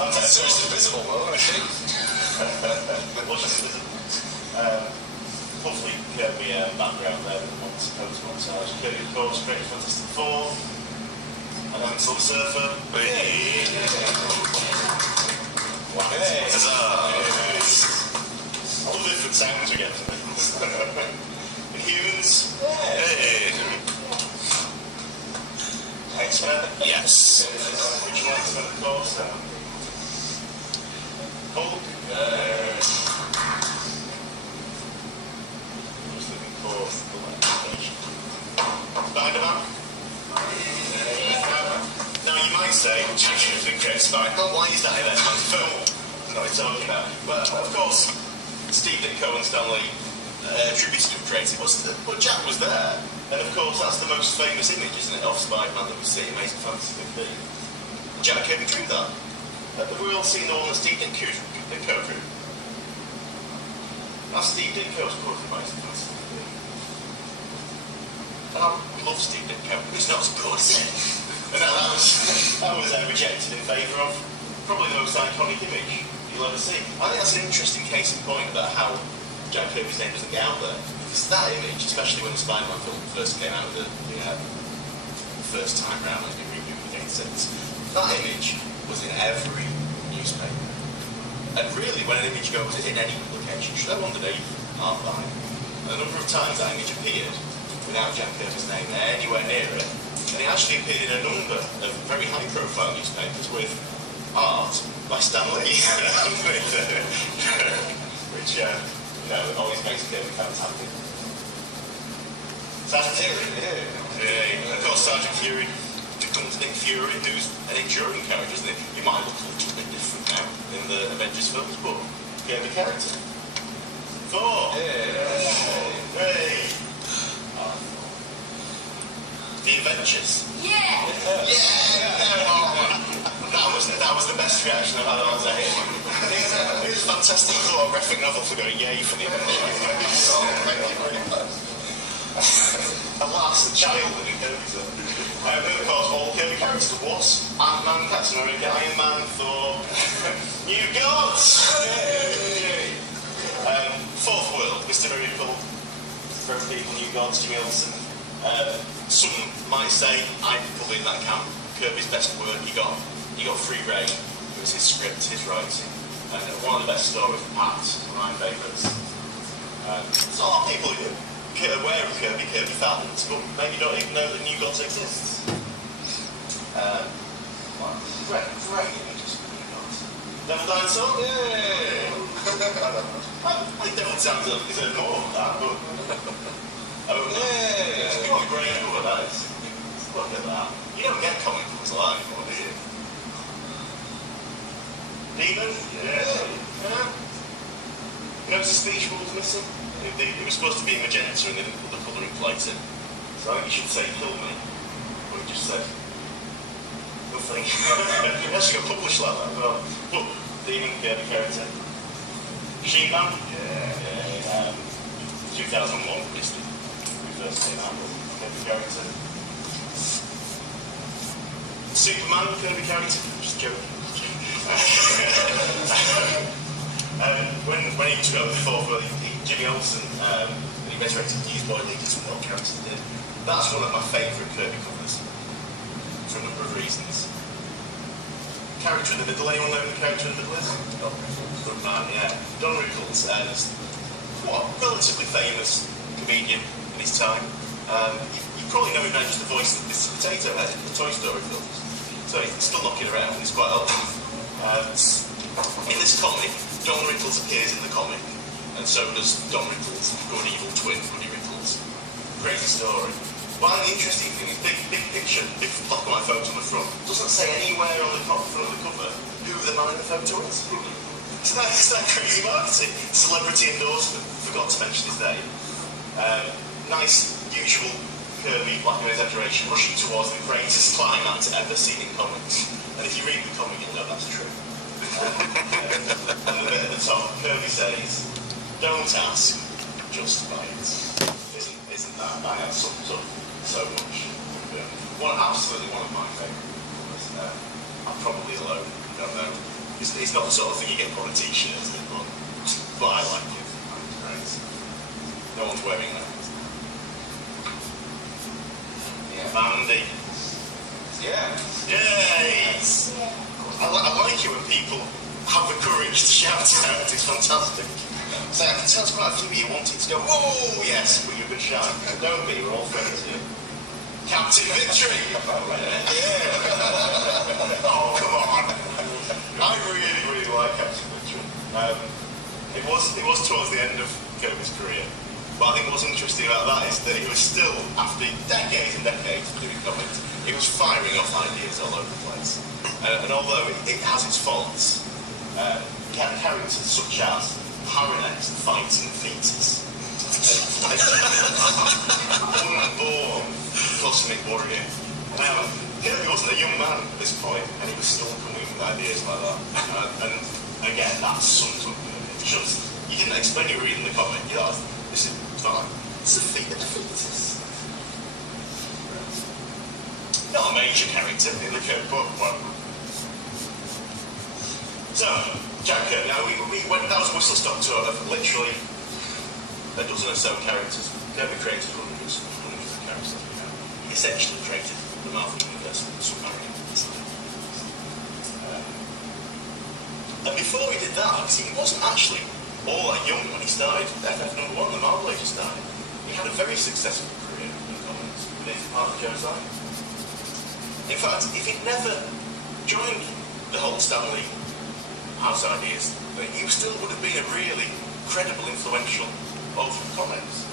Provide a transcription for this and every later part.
So it's invisible though, I think. Lovely Kirby background there with post montage. Kirby, of course, great Fantastic Four. And then Silver Surfer. Hey. Wow. Hey. Huzzah. All the different sounds we get from this. Inhumans. Hey. X-Men. Yes. Original X-Men, of course. Hulk. Just looking for the location. Spider-Man. Now you might say, Jack Kirby created Spider-Man. Why is that in X-Men's film? That's not what he's talking about. But of course, Steve Ditko and Stan Lee attributed him creating, but Jack was there. And of course, that's the most famous image, isn't it, of Spider-Man that we see in Amazing Fantasy 15. Jack Kirby drew that. Have we all seen the one that Steve Ditko drew? That's Steve Ditko's quote from Amazing Fantasy 15. And I love Steve Ditko, but it's not as good, is it? And that was rejected in favour of probably the most iconic image you'll ever see. I think that's an interesting case in point about how Jack Kirby's name doesn't get out there. Because that image, especially when the Spider-Man film first came out the first time round, it's been rebooted again since, that image was in every newspaper. And really, when an image goes in any publication, show underneath, half line. And a number of times that image appeared without Jack Kirby's name anywhere near it. And it actually appeared in a number of very high-profile newspapers with art by Stan Lee. Which, always makes Kirby fans happy. Sergeant Fury. Yeah. Of course, Sergeant Fury becomes Nick Fury, who's an enduring character, isn't it? He might look a little bit different now in the Avengers films, but Kirby character. Thor. Hey. The Adventures. Yeah. That was the best reaction I've had all day. It was fantastic. I thought a graphic novel for going yay for the Adventures. Thank you very much. Alas, the child that he knows it. Of course, all Kirby characters was Ant-Man, Captain America, Iron Man, Thor, New Gods! Fourth World, Mr. Miracle, Throw People, New Gods, Jimmy Olsen. Some might say, I'm probably in that camp, Kirby's best work. He got free reign. It was his script, his writing. And one of the best stories, perhaps, one of my favourites. There's a lot of people who are aware of Kirby fans, but maybe don't even know that New Gods exists. Great images for New Gods. Devil Dinosaur? Yeah! I think Devil Dinosaur deserves more than that, but... What a great cover that is. Look at that. You don't get comic books like that anymore, do you? Demon? Yeah. You know, the speech was missing. It was supposed to be magenta and they didn't put the colouring plate in. So I think you should say kill me. But he just said nothing. It actually got published like that as well. But Demon, the character. She-Man? Yeah. 2001 released it. We first came out with the character. Superman, Kirby character. Just joking. When he took over the fourth world, Jimmy Olsen, he resurrected Newsboy League, that's what characters did. That's one of my favourite Kirby covers, for a number of reasons. Character in the middle, anyone know who the character in the middle is? Don Rickles. Good man, yeah. Don Rickles, what a relatively famous comedian in his time. You probably know him now just the voice of Mr. Potato Head in the Toy Story films. So he's still knocking around, he's quite old. In this comic, Don Rickles appears in the comic, and so does Don Rickles' good evil twin, Woody Rickles. Crazy story. One of the interesting thing is big picture, big black and white photo on the front. Doesn't say anywhere on the front of the cover who the man in the photo is. So that's that crazy marketing. Celebrity endorsement. Forgot to mention his name. Nice, usual Kirby black and white exaggeration, rushing towards the greatest climax ever seen in comics. And if you read the comic, you'll know that's true. And the bit at the top, Kirby says, "Don't ask, just buy it." Isn't that? I have summed up so much. Absolutely one of my favourite covers. I'm probably alone, I don't know. It's not the sort of thing you get put on a t-shirt, is it? But I like it. Right. No one's wearing that. Yeah. Mandy. Yeah. Yay! I like it when people have the courage to shout out. It's fantastic. So I can tell it's quite a few of you wanting to go, whoa, yes, but you're a good shout. Don't be, we're all friends here. Captain Victory! Yeah! Oh, come on! I really like Captain Victory. It was towards the end of Kirby's career. But I think what's interesting about that is that he was still, after decades and decades of doing comics, he was firing off ideas all over the place. And although it has its faults, characters such as Paranex, the fighting fetus, unborn cosmic warrior. Now, Kirby wasn't a young man at this point, and he was still coming with ideas like that. And again, that sums up Kirby. Just, you didn't explain you were reading the comic. You know, it's not like, it's a fetus. Not a major character in the Kirby book, but... So, Jack Kirby, now that was a whistle-stop tour of literally a dozen or so characters. Kirby created hundreds of characters. He essentially created the Marvel Universe with the Submarine. And before he did that, he wasn't actually all that young when he started FF #1, the Marvel Age started. He had a very successful career in comics with part of Joe's Eye. In fact, if he'd never joined the whole Stanley House ideas, he still would have been a really credible, influential author of comics.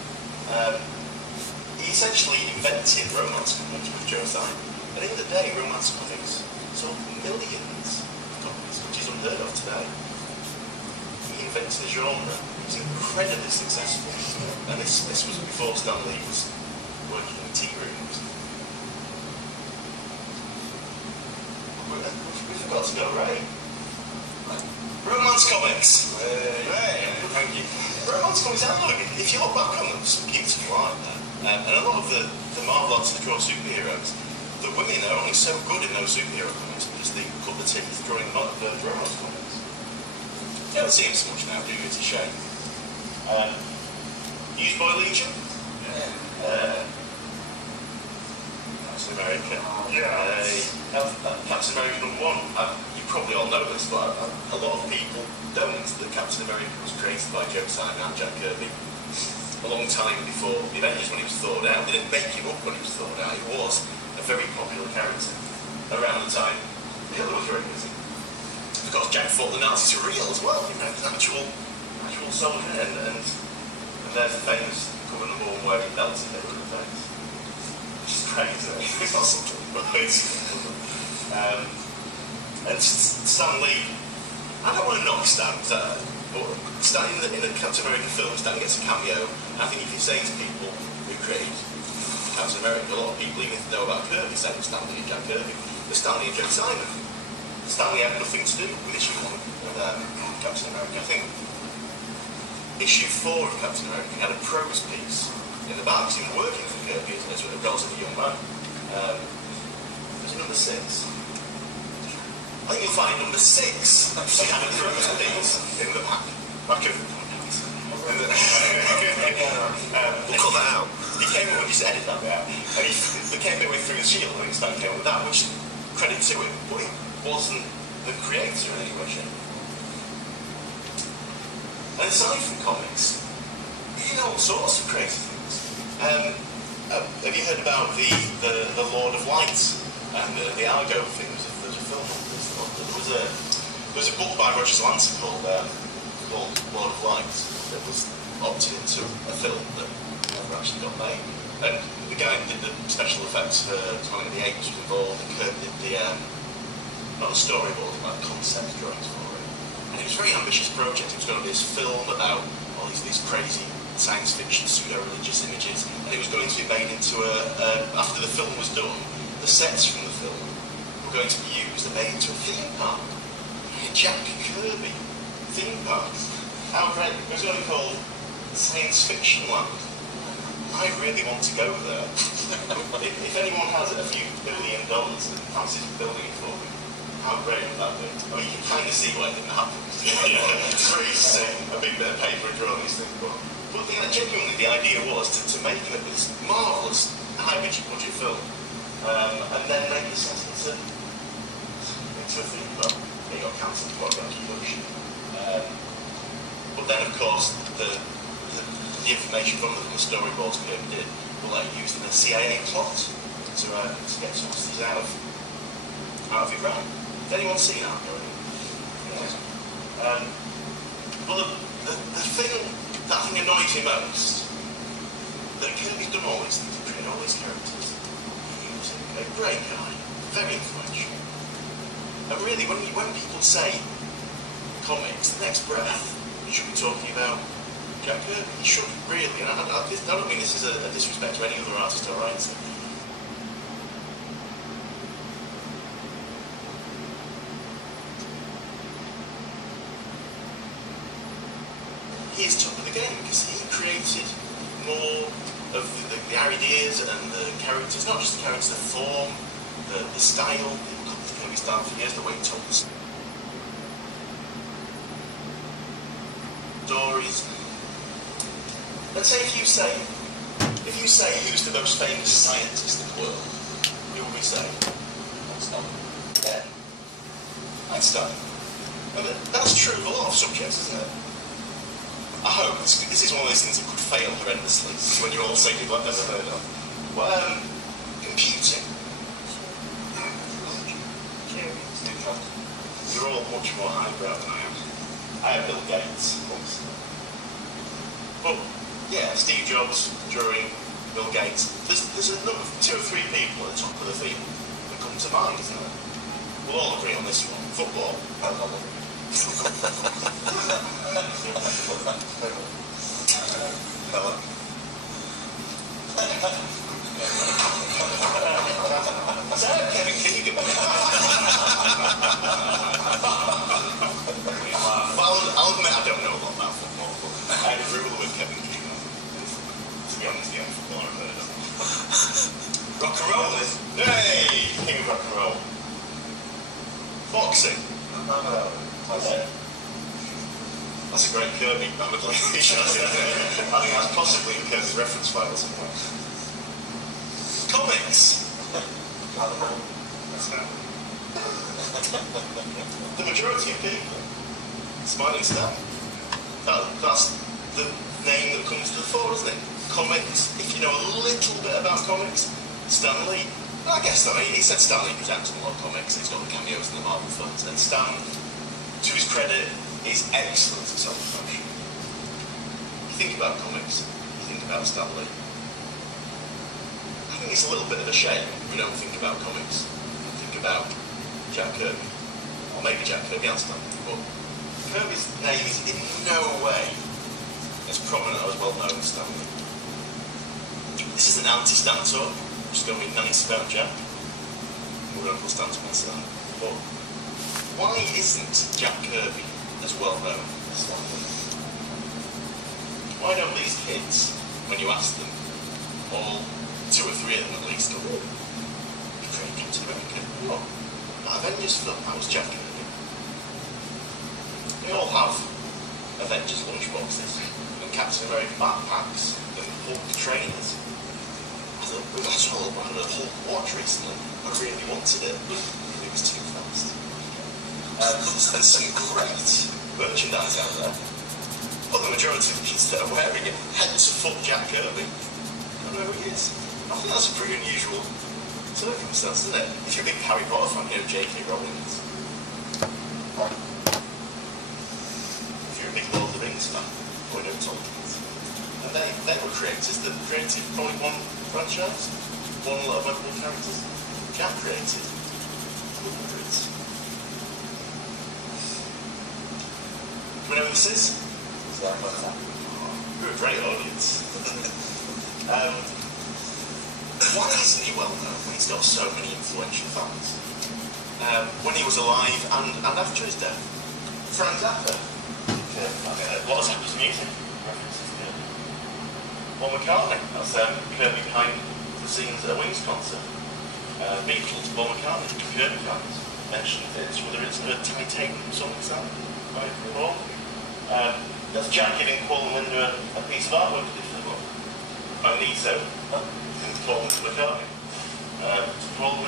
He essentially invented romance comics with Joe's Eye. And in the day, romance comics sold millions of copies, which is unheard of today. He invented the genre. He was incredibly successful. And this was before Stan Lee was working in tea rooms. We forgot to go Ray. Romance comics. Ray. Thank you. Romance comics, and look, if you look back on them, some beautiful art there. And a lot of the Marvel artists that draw superheroes, the women are only so good in those superhero comics because they cut the teeth drawing them out of the romance comics. You don't see them so much now, do you? It's a shame. Newsboy Legion? Yeah. Captain America. Yeah. Captain America #1. You probably all know this, but a lot of people don't. That Captain America was created by Joe Simon and Jack Kirby a long time before the Avengers when he was thawed out. They didn't make him up when he was thawed out. He was a very popular character around the time Hitler was very busy. Of course, Jack thought the Nazis were real as well. You know, an actual soldier, and there's the famous cover #1 where he belts Hitler in the face. Which is crazy. It's not something, and Stan Lee, I don't want to knock Stan, but Stan in the Captain America film, Stan gets a cameo. And I think if you say to people who create Captain America, a lot of people even know about Kirby, saying Stan Lee and Jack Kirby, but Stan Lee and Joe Simon. Stan Lee had nothing to do with issue 1 of Captain America. I think issue 4 of Captain America had a prose piece in the back. He was working for Kirby as a relatively young man. Was it #6? I think you'll find #6. She had a prose piece in the back of We'll cut that out. He came up with his edit that bit out. And they came midway through the Shield, and Stan came up with that, which credit to him, but he wasn't the creator in any way, shape. And aside from comics, he did all sorts of crazy things. Have you heard about the Lord of Light and the Argo thing? There's a film on this. There was a book by Roger Slanton called Lord of Light that was opted into a film that never actually got made. And the guy who did the special effects for Planet of the Apes was involved. Kirby did the not a storyboard, but concept drawings for it. And it was a very ambitious project. It was going to be this film about all these crazy science fiction, pseudo-religious images, and it was going to be made into after the film was done, the sets from the film were going to be used and made into a theme park. A Jack Kirby theme park. How great. It was going to be called Science Fiction Land. I really want to go there. if anyone has a few $1 billion and fancies building it for me, how great would that be? I mean, you can kind of see why it didn't happen. It's very easy to say a big bit of paper and draw these things, but genuinely the idea was to make this marvellous high-budget film, and then make this into a film. Well, it got cancelled for production. But then, of course, the information from the storyboards Kirby did were used in a CIA plot to get sources out of Iran. Has anyone seen that already? Well, the thing that I think annoys me most, that Kirby's done all these things, created all these characters. He was a great guy, very influential. And really, when people say comics, the next breath, you should be talking about Jack Kirby. You should, really. And I don't mean this is a disrespect to any other artist or writer. He is top of the game because he created more of the ideas and the characters, not just the characters, the form, the style, the Kirby style for years, the way he told stories. Let's say if you say who's the most famous scientist in the world, who would we say? Einstein. Yeah. Einstein. And that's true of a lot of subjects, isn't it? I hope this is one of those things that could fail horrendously when you all say people I've never heard of. Well, computing. You're all much more highbrow than I am. I have Bill Gates. But yeah, Steve Jobs during Bill Gates. There's a number of 2 or 3 people at the top of the field that come to mind, isn't there? We'll all agree on this one. Football. Kevin Keegan. I'll admit I don't know a lot about football, but I had a rule with Kevin Keegan. To be honest, the only footballer I've heard of. Rock and roll is. Hey! King of rock and roll. Boxing. That's a great Kirby nomenclature. I think that's possibly in Kirby's reference file somewhere. Comics. The majority of people, Smiling Stan. That's the name that comes to the fore, isn't it? Comics. If you know a little bit about comics, Stan Lee. I guess he said Stan Lee presents a lot of comics. He's got the cameos in the Marvel films, and Stan, to his credit, is excellent at self-promotion. You think about comics, you think about Stan Lee. I think it's a little bit of a shame we don't think about comics. Think about Jack Kirby. Or maybe Jack Kirby and Stan Lee, but Kirby's name is in no way as prominent or as well known as Stan Lee. This is an anti-Stan talk. I'm just going to be nice about Jack. We're going to put Stan to one side. But why isn't Jack Kirby as well known as Stan Lee? Why don't these kids, when you ask them, all 2 or 3 of them at least, go, oh, you created Captain America? What? That Avengers film, that was Jack Kirby. We all have Avengers lunchboxes, and Captain America backpacks, and Hulk trainers. That's all I had a Hulk watch recently. I really wanted it. It was too fast. There's some great merchandise out there. But the majority of the kids that are wearing it, head to foot Jack Kirby. I don't know who he is. I think that's a pretty unusual circumstance, isn't it? If you're a big Harry Potter fan, you know J.K. Rowling. If you're a big Lord of the Rings fan, you know Tolkien. And they were creators that created probably one franchise, one lot of memorable characters. Jack created hundreds. Do we know who this is? We're a great audience. Why isn't he well known when he's got so many influential fans? When he was alive and after his death. Frank Zappa. What has happened to music? Paul McCartney, that's Kirby behind the scenes at a Wings concert. Beatles, Paul McCartney, Kirby fans. mentioned it, whether it's a titanium song, is that right? That's Jack giving Paul and Linda a piece of artwork to do for the book. Magneto, Paul and McCartney. Paul and